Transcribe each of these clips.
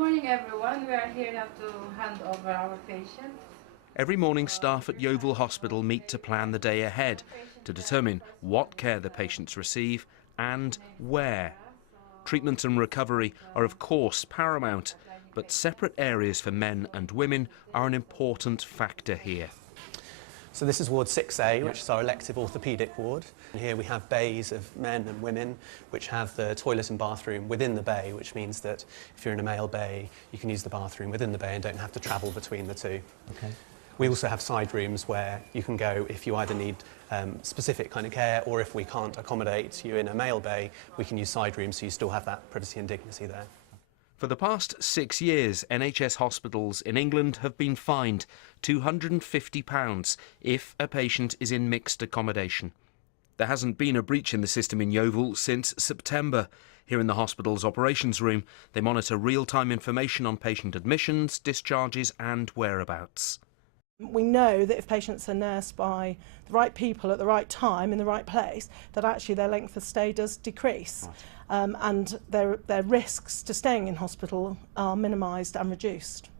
morning, everyone. We are here now to hand over our patient. Every morning, staff at Yeovil Hospital meet to plan the day ahead to determine what care the patients receive and where. Treatment and recovery are of course paramount, but separate areas for men and women are an important factor here. So this is Ward 6A, which is our elective orthopaedic ward. Here we have bays of men and women, which have the toilet and bathroom within the bay, which means that if you're in a male bay, you can use the bathroom within the bay and don't have to travel between the two. Okay. We also have side rooms where you can go if you either need specific kind of care, or if we can't accommodate you in a male bay, we can use side rooms so you still have that privacy and dignity there. For the past 6 years, NHS hospitals in England have been fined £250 if a patient is in mixed accommodation. There hasn't been a breach in the system in Yeovil since September. Here in the hospital's operations room, they monitor real-time information on patient admissions, discharges and whereabouts. We know that if patients are nursed by the right people at the right time in the right place, that actually their length of stay does decrease. Right. And their risks to staying in hospital are minimised and reduced.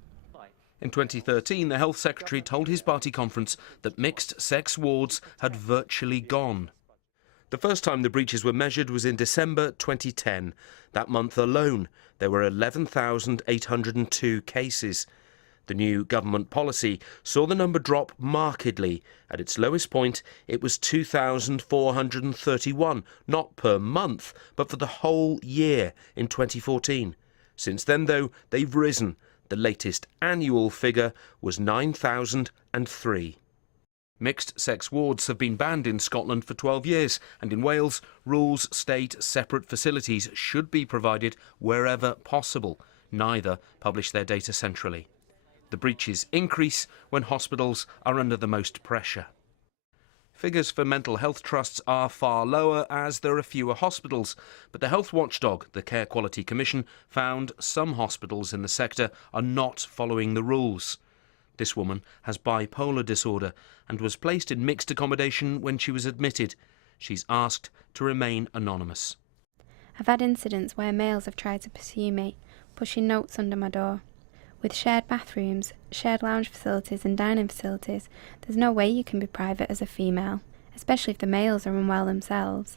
In 2013, the Health Secretary told his party conference that mixed-sex wards had virtually gone. The first time the breaches were measured was in December 2010. That month alone, there were 11,802 cases. The new government policy saw the number drop markedly. At its lowest point, it was 2,431, not per month, but for the whole year in 2014. Since then, though, they've risen. The latest annual figure was 9,003. Mixed-sex wards have been banned in Scotland for 12 years, and in Wales, rules state separate facilities should be provided wherever possible. Neither publish their data centrally. The breaches increase when hospitals are under the most pressure. Figures for mental health trusts are far lower as there are fewer hospitals, but the health watchdog, the Care Quality Commission, found some hospitals in the sector are not following the rules. This woman has bipolar disorder and was placed in mixed accommodation when she was admitted. She's asked to remain anonymous. I've had incidents where males have tried to pursue me, pushing notes under my door. With shared bathrooms, shared lounge facilities and dining facilities, there's no way you can be private as a female, especially if the males are unwell themselves,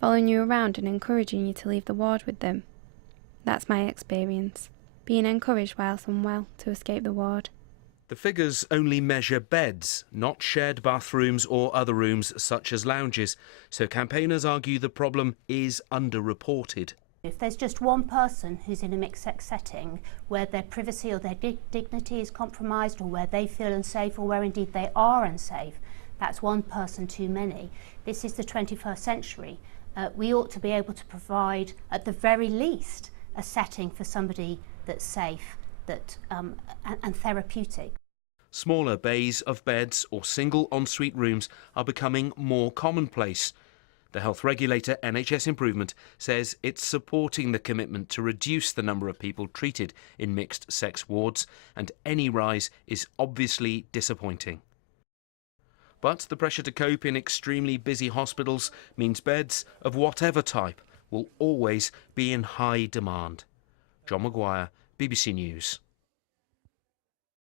following you around and encouraging you to leave the ward with them. That's my experience, being encouraged whilst unwell to escape the ward. The figures only measure beds, not shared bathrooms or other rooms such as lounges, so campaigners argue the problem is underreported. If there's just one person who's in a mixed-sex setting where their privacy or their dignity is compromised, or where they feel unsafe, or where indeed they are unsafe, that's one person too many. This is the 21st century. We ought to be able to provide, at the very least, a setting for somebody that's safe and therapeutic. Smaller bays of beds or single ensuite rooms are becoming more commonplace. The health regulator, NHS Improvement, says it's supporting the commitment to reduce the number of people treated in mixed-sex wards, and any rise is obviously disappointing. But the pressure to cope in extremely busy hospitals means beds of whatever type will always be in high demand. John Maguire, BBC News.